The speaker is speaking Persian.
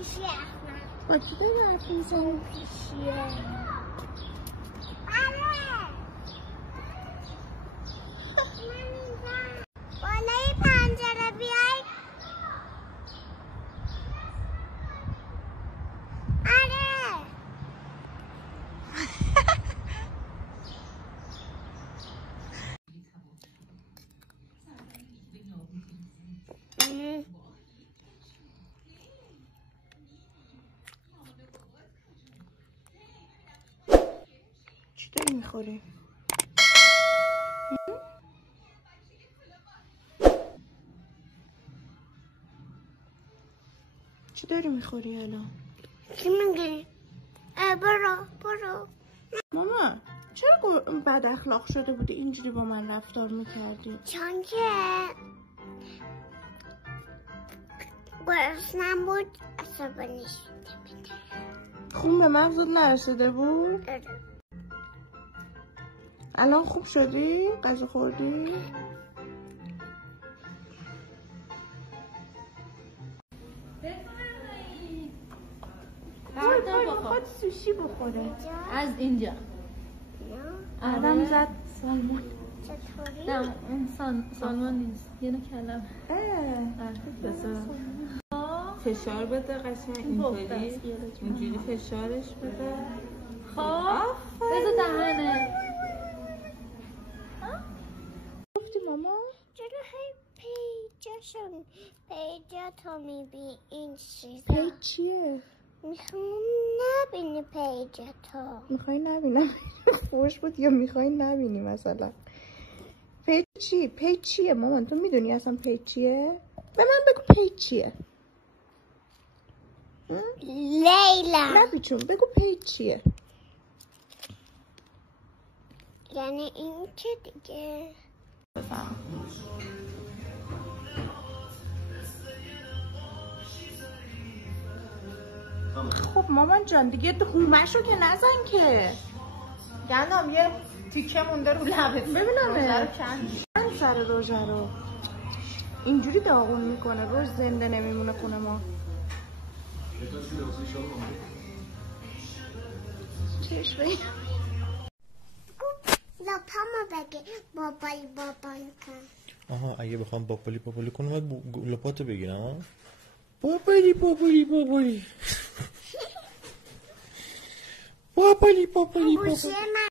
پیشی احمد. با کی داری حرف میزنی؟ پیشیه. بالای پنجره بیای. آره. چی داری میخوری؟ چی داری میخوری الان؟ چی میگی؟ برو. ماما چرا بد اخلاق شده بودی اینجوری با من رفتار میکردی؟ چون که گرسنم بود عصبانی شده بود. خون به مغزت نرسیده بود؟ الان خوب شدی؟ غذا خوردی؟ میخواد سوشی بخوره. از اینجا آدم زد سالمون. چطوری؟ نه اون سالمون نیست، یه کلم. فشار بده قشنگ اینجوری فشارش بده. خب بذار دهنه. گفتی ماما؟ چرا هی پیجاتو میبینی این چیزا؟ پیج چیه؟ میخوام نبینی پیجاتو. میخوای نبینم؟ فوش بود یا میخوای نبینی مثلا؟ پیج چی؟ پیج چیه مامان؟ تو میدونی اصلا پیج چیه؟ به من بگو پیج چیه؟ لیلا نبیچون بگو پیج چیه؟ یعنی این چه دیگه؟ بفهم. خب مامان جان دیگه هومشو که نزن که. گندم یه تیکه مونده رو لبت. ببینم چند سر روژه رو اینجوری داغون میکنه، روز زنده نمیمونه خونه ما. چشم لپامو بگی بابایی کن. آها اگه بخوام باپالی کنم باید لپاتو بگیرم. باپالی گوشی من